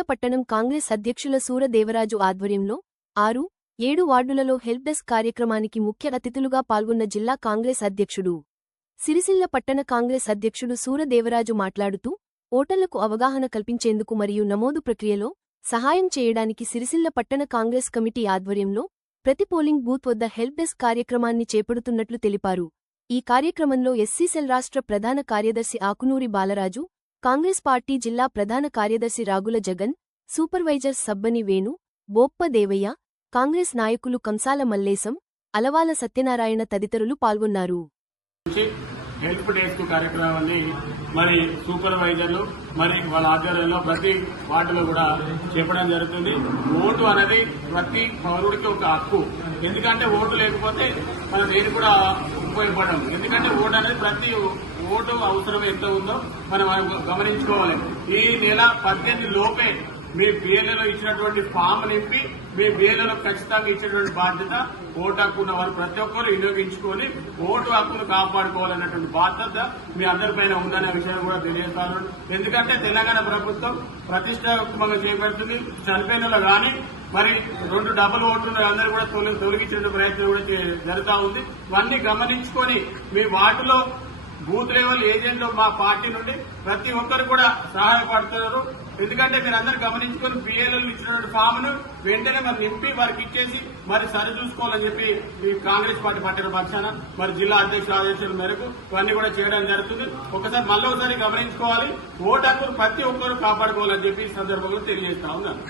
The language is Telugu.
సిరిసిల్ల పట్టణం కాంగ్రెస్ అధ్యక్షుల సూరదేవరాజు ఆధ్వర్యంలో 6, 7 వార్డులలో హెల్ప్ డెస్క్ కార్యక్రమానికి ముఖ్య అతిథులుగా పాల్గొన్న జిల్లా కాంగ్రెస్ అధ్యక్షుడు సిరిసిల్ల పట్టణ కాంగ్రెస్ అధ్యక్షుడు సూరదేవరాజు మాట్లాడుతూ ఓటర్లకు అవగాహన కల్పించేందుకు మరియు నమోదు ప్రక్రియలో సహాయం చేయడానికి సిరిసిల్ల పట్టణ కాంగ్రెస్ కమిటీ ఆధ్వర్యంలో ప్రతి పోలింగ్ బూత్ వద్ద హెల్ప్ డెస్క్ కార్యక్రమాన్ని చేపడుతున్నట్లు తెలిపారు. ఈ కార్యక్రమంలో ఎస్సీ సెల్ రాష్ట్ర ప్రధాన కార్యదర్శి ఆకునూరి బాలరాజు, కాంగ్రెస్ పార్టీ జిల్లా ప్రధాన కార్యదర్శి రాగుల జగన్, సూపర్వైజర్ సబ్బని వేణు, బోప్ప దేవయ్య, కాంగ్రెస్ నాయకులు కంసాల మల్లేశం, అలవాల సత్యనారాయణ తదితరులు పాల్గొన్నారు. హెల్ప్ డెస్క్ కార్యక్రమాన్ని మరి సూపర్వైజర్లు మరి వాళ్ళ ఆధ్వర్యంలో ప్రతి వార్డులో కూడా చెప్పడం జరుగుతుంది. ఓటు అనేది ప్రతి పౌరుడికి ఒక హక్కు. ఎందుకంటే ఓటు లేకపోతే మనం దేని కూడా ఉపయోగపడము. ఎందుకంటే ఓటు అనేది ప్రతి ఓటు అవసరం ఎంత ఉందో మనం గమనించుకోవాలి. ఈ నెల 18 లోపే మీ బిఎల్ఏలో ఇచ్చినటువంటి ఫామ్ నింపి మీ బిఎల్ఏలో ఖచ్చితంగా ఇచ్చినటువంటి బాధ్యత ఓటు హక్కు ఉన్న వారు ప్రతి ఒక్కరు వినియోగించుకొని ఓటు హక్కును కాపాడుకోవాలన్నటువంటి బాధ్యత మీ అందరిపైన ఉందనే విషయాన్ని కూడా తెలియజేస్తాను. ఎందుకంటే తెలంగాణ ప్రభుత్వం ప్రతిష్టాత్మకంగా చేపడుతుంది. చనిపోయిన కానీ మరి 2 డబుల్ ఓట్లు అందరూ కూడా తొలగించే ప్రయత్నం కూడా జరుగుతూ ఉంది. ఇవన్నీ గమనించుకొని మీ వార్డులో బూత్ లెవెల్ ఏజెంట్లు మా పార్టీ నుండి ప్రతి ఒక్కరు కూడా సహాయపడుతున్నారు. ఎందుకంటే మీరు అందరూ గమనించుకొని బిఎల్ఎల్ ఇచ్చినటువంటి ఫామ్ ను వెంటనే మరి నింపి వారికి ఇచ్చేసి మరి సరి చూసుకోవాలని చెప్పి ఈ కాంగ్రెస్ పార్టీ పట్టిన పక్షాన మరి జిల్లా అధ్యక్షుల ఆదేశాల మేరకు ఇవన్నీ కూడా చేయడం జరుగుతుంది. ఒకసారి మళ్ళీ ఒకసారి గమనించుకోవాలి. ఓటు హక్కును ప్రతి ఒక్కరు కాపాడుకోవాలని చెప్పి ఈ సందర్భంలో తెలియజేస్తా ఉన్నాను.